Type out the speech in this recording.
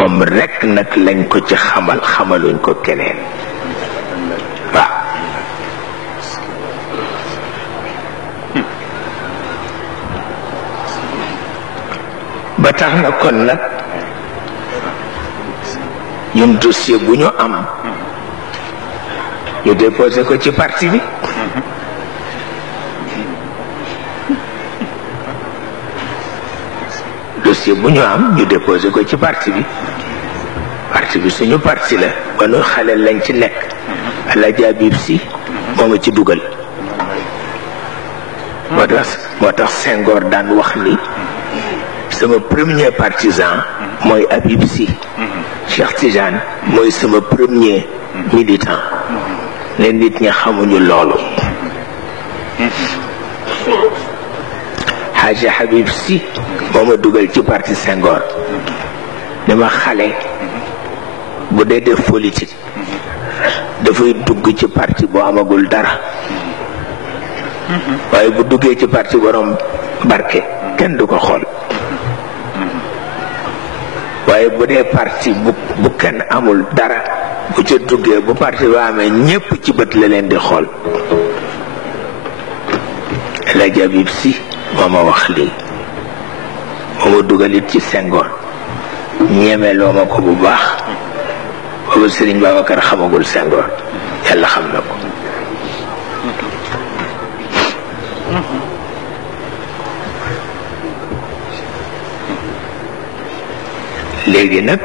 moom rekk nag lañ ko ci xamal, xamaluñ ko keneen. waaw ba tax na kon nag ñun dossier bu ñu am ñu déposé ko ci parti bi. dossier bu ñu am ñu déposé ko ci parti bi. parti bi suñu parti la ba nu xale lañ ci nekk. Alaaji Habib Sy moo ma ci dugal. moo tax Senghor daan wax ni sama premier partisan mooy Habib Sy. Cheikh Tidiane mooy sama premier militant. ne nit ñi xamuñu loolu. Haji Habib Sy moo ma dugal ci parti Senghor. ni ma xale bu dee def politique dafay dugg ci parti bu amagul dara. waaye bu duggee ci parti borom barke kenn du ko xool. waaye bu dee parti bu kenn amul dara bu ca duggee bu parti ba amee ñépp ci bët la leen di xool. El Hadj Habib Sy moo ma wax lii moo ma dugalit ci Senghor ñemeloo ma ko bu baax. boobu Serigne Babacar xamagul Senghor yàlla xam na ko. léegi nag